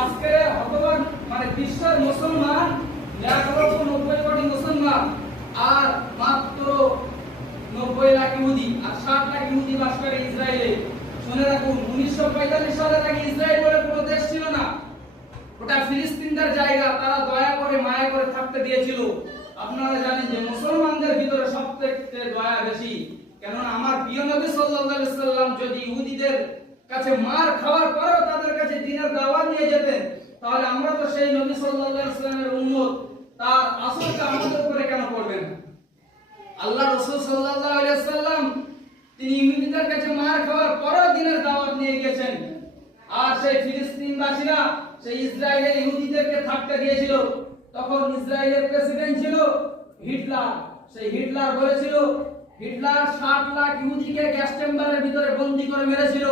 আজকে হতবাক মানে বিশ্বের মুসলমান 1,90,00,000 মুসলমান আর মাত্র 90 লাখ ইহুদি আর 60 লাখ ইহুদি বাস করে ইসরায়েলে। শুনে রাখুন 1945 সালের আগে ইসরায়েল বলে কোনো দেশ ছিল না, ওটা ফিলিস্তিনদের জায়গা, তারা দয়া করে মায়া করে থাকতে দিয়েছিল। আপনারা জানেন যে মুসলমানদের ভিতরে সবথেকে দয়া বেশি, কেননা আমার প্রিয় নবী সাল্লাল্লাহু আলাইহি সাল্লাম যদি ইহুদিদের কাছে মার খাওয়ার পরেও তাদের কাছে দ্বীনের দাওয়াত নিয়ে যেতেন, তাহলে আমরা তো সেই নবী সাল্লাল্লাহু আলাইহি সাল্লামের উম্মত, তার আসলটা আমাদের উপরে কেন করবেন? আল্লাহ রাসূল সাল্লাল্লাহু আলাইহি সাল্লাম তিনি ইহুদিদের কাছে মার খাওয়ার পরেও দ্বীনের দাওয়াত নিয়ে গিয়েছেন। আর সেই ফিলিস্তিনবাসীরা সেই ইসরায়েলের ইহুদিদেরকে থাকতে দিয়েছিল। তখন ইসরায়েলের প্রেসিডেন্ট ছিল হিটলার। সেই হিটলার বলেছিল, হিটলার 60 লাখ ইহুদিকে গ্যাস চেম্বারের ভিতরে বন্দী করে মেরেছিল।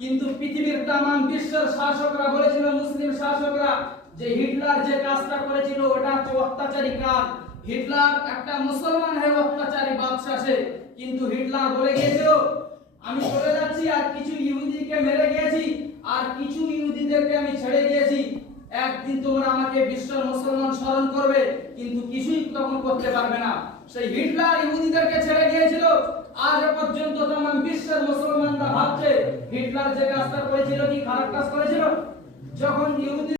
কিন্তু পৃথিবীর তামাম বিশ্বের শাসকরা বলেছিল, মুসলিম শাসকরা, যে হিটলার যে কাজটা করেছিল ওটা হচ্ছে অত্যাচারী কাজ। হিটলার একটা মুসলমান হয়ে অত্যাচারী বাদশা সে, কিন্তু হিটলার বলে গিয়েছিল আমি চলে যাচ্ছি আর কিছু ইহুদিকে মেরে গিয়েছি আর কিছু ইহুদিদেরকে আমি ছেড়ে দিয়েছি, একদিন তোমরা আমাকে বিশ্বের মুসলমান স্মরণ করবে, কিন্তু কিছুই তখন করতে পারবে না। সেই হিটলার ইহুদিদেরকে ছেড়ে দিয়েছিল। আজ পর্যন্ত तमाम বিশ্বের মুসলমানরা ভাবছে হিটলার যে কাজটা করেছিল কি খারাপ কাজ করেছিল? যখন ইহুদি